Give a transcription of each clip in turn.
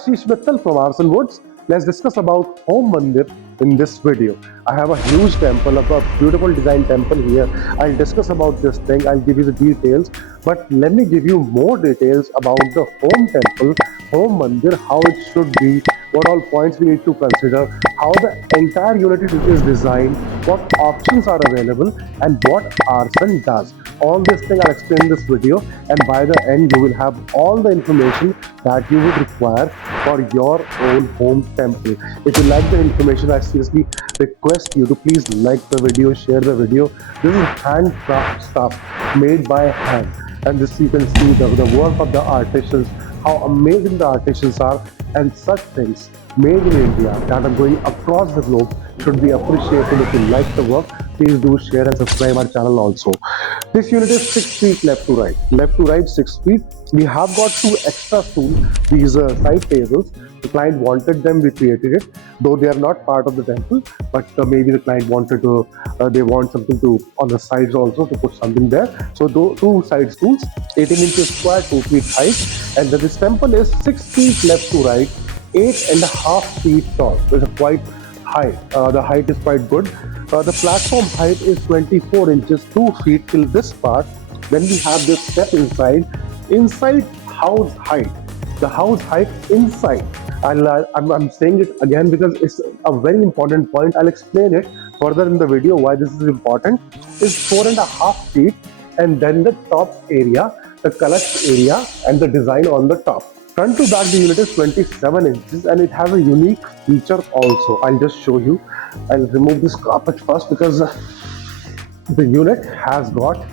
Ashish Mittal from Aarsun Woods. Let's discuss about home mandir in this video. I have a huge temple, a beautiful design temple here. I'll discuss about this thing. I'll give you the details. But let me give you more details about the home temple, home mandir, how it should be, what all points we need to consider, how the entire unit is designed, what options are available, and what Aarsun does. All this thing I'll explain in this video, and by the end you will have all the information that you would require for your own home temple. If you like the information, I seriously request you to please like the video, share the video. This is handcraft stuff made by hand, and this you can see the work of the artisans, how amazing the artisans are, and such things made in India that are going across the globe should be appreciated. If you like the work, please do share and subscribe our channel also. This unit is 6 feet left to right 6 feet. We have got 2 extra stools, these side tables. The client wanted them, we created it, though they are not part of the temple, but maybe the client wanted to, they want something to on the sides also to put something there. So 2 side stools, 18 inches square, 2 feet height, and this temple is 6 feet left to right, 8.5 feet tall. It's quite high. The height is quite good. The platform height is 24 inches, 2 feet till this part. Then we have this step inside house height. The house height inside. I'm saying it again because it's a very important point. I'll explain it further in the video why this is important. Is 4.5 feet, and then the top area, the kalash area, and the design on the top. Front to back, the unit is 27 inches, and it has a unique feature also. I'll just show you. I'll remove this carpet first because the unit has got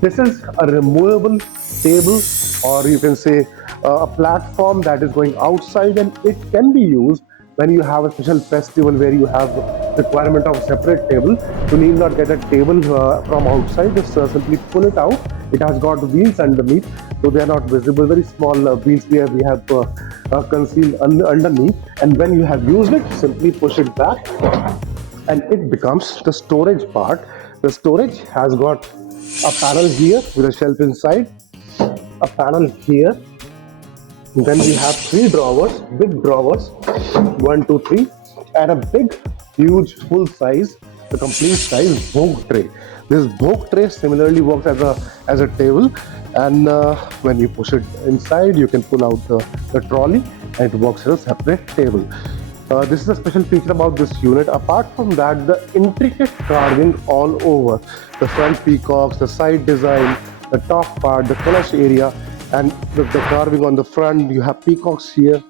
this is a removable table, or you can say a platform that is going outside, and it can be used when you have a special festival where you have requirement of a separate table. You need not get a table from outside, just simply pull it out. It has got wheels underneath, so they are not visible, very small wheels we have concealed underneath, and when you have used it, simply push it back and it becomes the storage part. The storage has got a panel here with a shelf inside, a panel here. Then we have 3 drawers, big drawers, 1, 2, 3, and a big, huge, full size, the complete size bhog tray. This bhog tray similarly works as a table, and when you push it inside, you can pull out the trolley, and it works as a separate table. This is a special feature about this unit. Apart from that, the intricate carving all over, the front peacocks, the side design, the top part, the kalash area, and the carving on the front. You have peacocks here.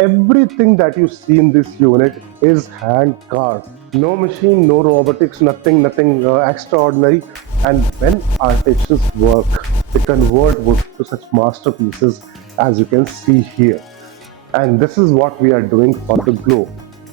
Everything that you see in this unit is hand carved. No machine, no robotics, nothing extraordinary. And when artisans work, they convert wood to such masterpieces as you can see here. And this is what we are doing for the globe,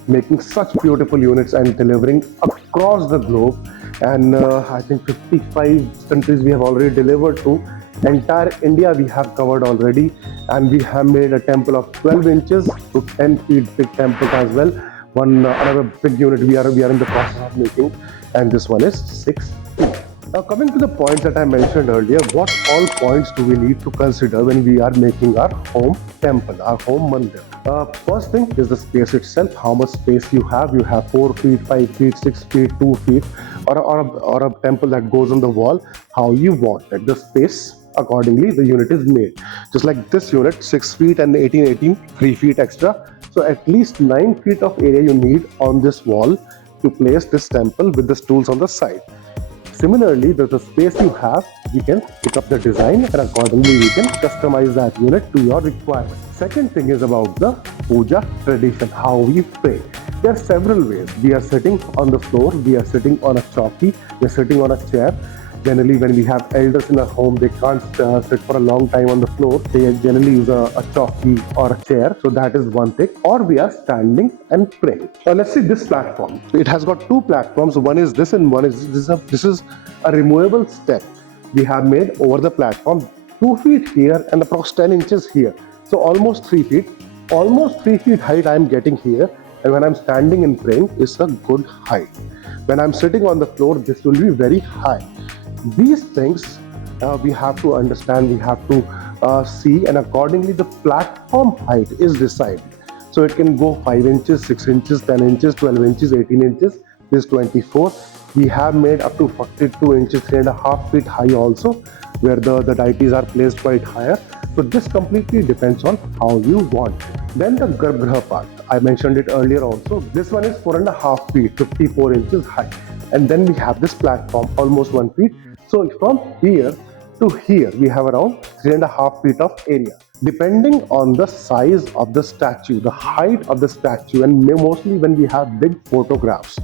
making such beautiful units and delivering across the globe. And I think 55 countries we have already delivered to. Entire India we have covered already, and we have made a temple of 12 inches to 10 feet big temple as well. Another big unit we are in the process of making, and this one is 6 feet. Now coming to the points that I mentioned earlier, what all points do we need to consider when we are making our home temple, our home mandir? First thing is the space itself. How much space you have? You have 4 feet, 5 feet, 6 feet, 2 feet, or a temple that goes on the wall. How you want it? The space accordingly the unit is made. Just like this unit, 6 feet and 18, 3 feet extra. So at least 9 feet of area you need on this wall to place this temple with the stools on the side. Similarly, the space you have, we can pick up the design, and accordingly we can customize that unit to your requirement. Second thing is about the puja tradition, how we pray. There are several ways. We are sitting on the floor, we are sitting on a chowki, we are sitting on a chair. Generally, when we have elders in our home, they can't sit for a long time on the floor. They generally use a chowki or a chair. So that is one thing. Or we are standing and praying. Now let's see this platform. It has got 2 platforms. One is this, and one is this. This is a removable step we have made over the platform. 2 feet here and approx 10 inches here. So almost 3 feet. Almost 3 feet height I am getting here. And when I'm standing and praying, it's a good height. When I'm sitting on the floor, this will be very high. These things we have to understand, we have to see, and accordingly the platform height is decided. So it can go 5 inches, 6 inches, 10 inches, 12 inches, 18 inches, this 24. We have made up to 42 inches, 3.5 feet high also, where the deities are placed quite higher. So this completely depends on how you want. Then the Garbhagriha part, I mentioned it earlier also. This one is 4.5 feet, 54 inches high. And then we have this platform, almost 1 feet. So from here to here, we have around 3.5 feet of area. Depending on the size of the statue, the height of the statue, and mostly when we have big photographs.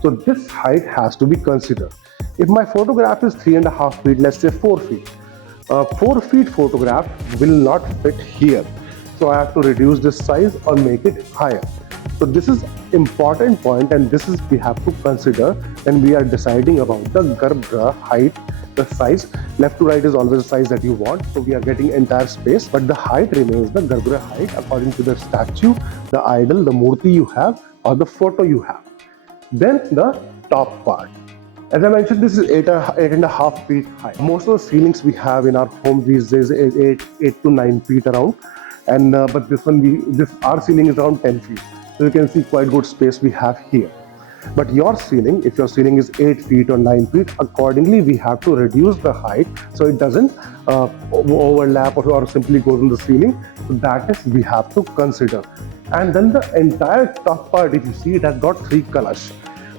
So this height has to be considered. If my photograph is 3.5 feet, let's say 4 feet, 4 feet photograph will not fit here. So I have to reduce this size or make it higher. So this is important point, and this is we have to consider when we are deciding about the Garbhagriha height, the size. Left to right is always the size that you want. So we are getting entire space, but the height remains the Garbhagriha height according to the statue, the idol, the murti you have, or the photo you have. Then the top part. As I mentioned, this is 8.5 feet high. Most of the ceilings we have in our home these days is 8 to 9 feet around, and but this our ceiling is around 10 feet. So you can see quite good space we have here. But your ceiling, if your ceiling is 8 feet or 9 feet, accordingly we have to reduce the height so it doesn't overlap or simply goes on the ceiling. So that is we have to consider. And then the entire top part, if you see, it has got 3 colors.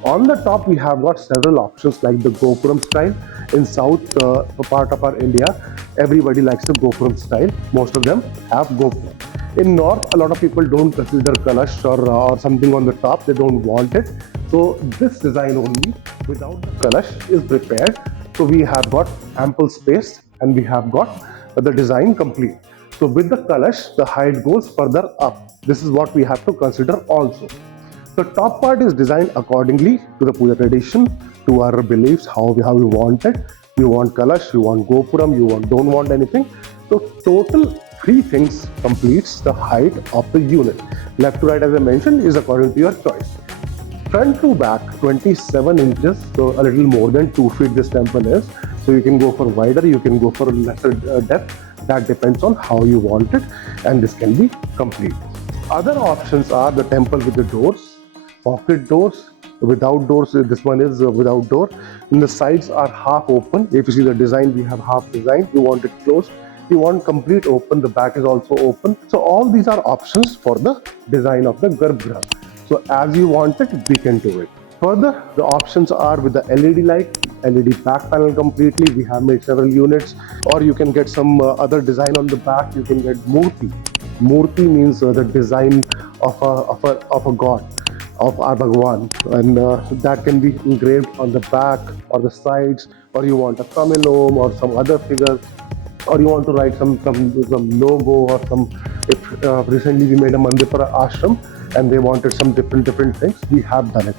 On the top, we have got several options like the Gopuram style. In south part of our India, everybody likes the Gopuram style. Most of them have Gopuram. In north, a lot of people don't consider Kalash or something on the top. They don't want it. So this design only without the Kalash is prepared. So we have got ample space and we have got the design complete. So with the Kalash, the height goes further up. This is what we have to consider also. The top part is designed accordingly to the puja tradition, to our beliefs, how we want it. You want Kalash, you want Gopuram, you don't want anything. So total 3 things completes the height of the unit. Left to right, as I mentioned, is according to your choice. Front to back, 27 inches, so a little more than 2 feet this temple is. So you can go for wider, you can go for lesser depth. That depends on how you want it, and this can be complete. Other options are the temple with the doors, pocket doors, without doors. This one is without door, and the sides are half open. If you see the design, we have half design. You want it closed, you want complete open, the back is also open. So all these are options for the design of the Garbhagriha. So as you want it, we can do it. Further, the options are with the LED light, LED back panel completely. We have made several units, or you can get some other design on the back. You can get Murti. Murti means the design of a god, of our Bhagwan, and that can be engraved on the back or the sides, or you want a Tamilom or some other figure, or you want to write some logo or some. If recently we made a Mandir for Aarsun and they wanted some different things, we have done it.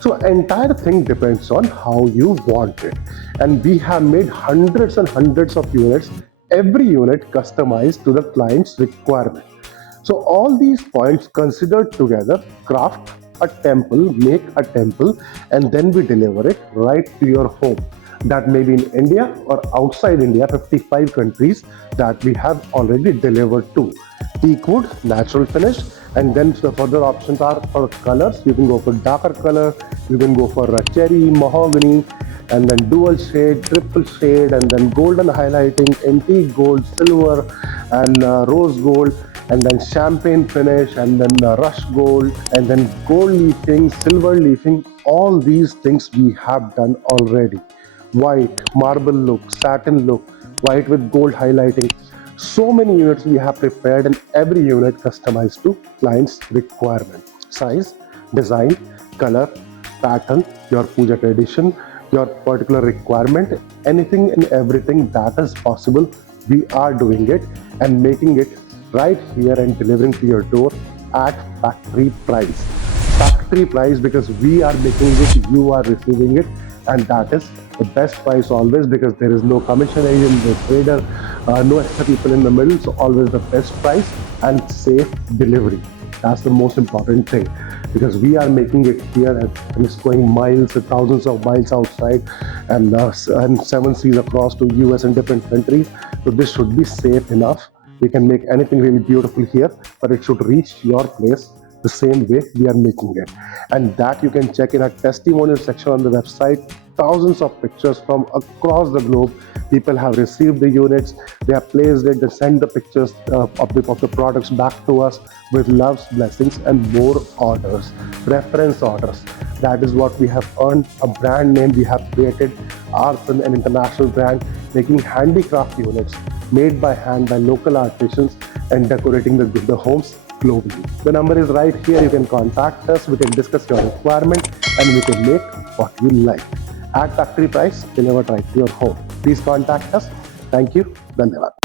So entire thing depends on how you want it, and we have made hundreds and hundreds of units. Every unit customized to the client's requirement. So all these points considered together, craft a temple, make a temple, and then we deliver it right to your home. That may be in India or outside India, 55 countries that we have already delivered to. Teakwood, natural finish, and then the further options are for colors. You can go for darker color, you can go for cherry, mahogany, and then dual shade, triple shade, and then golden highlighting, antique gold, silver, and rose gold, and then champagne finish, and then rush gold, and then gold leafing, silver leafing. All these things we have done already. White, marble look, satin look, white with gold highlighting. So many units we have prepared, and every unit customized to client's requirement. Size, design, color, pattern, your puja tradition, your particular requirement, anything and everything that is possible, we are doing it and making it right here and delivering to your door at factory price. Factory price, because we are making it, you are receiving it, and that is the best price always, because there is no commission agent, no trader, no extra people in the middle. So always the best price and safe delivery. That's the most important thing. because we are making it here and it's going miles, thousands of miles outside, and seven seas across to US and different countries. So this should be safe enough. We can make anything really beautiful here, but it should reach your place the same way we are making it. And that you can check in our testimonial section on the website. Thousands of pictures from across the globe. People have received the units, they have placed it, they send the pictures of the products back to us with love's blessings and more orders, reference orders. That is what we have earned, a brand name we have created, Aarsun, an international brand, making handicraft units made by hand by local artisans and decorating the homes globally. The number is right here. You can contact us. We can discuss your requirement and we can make what you like. At factory price, delivered right to your home. Please contact us. Thank you. Dhanyavad.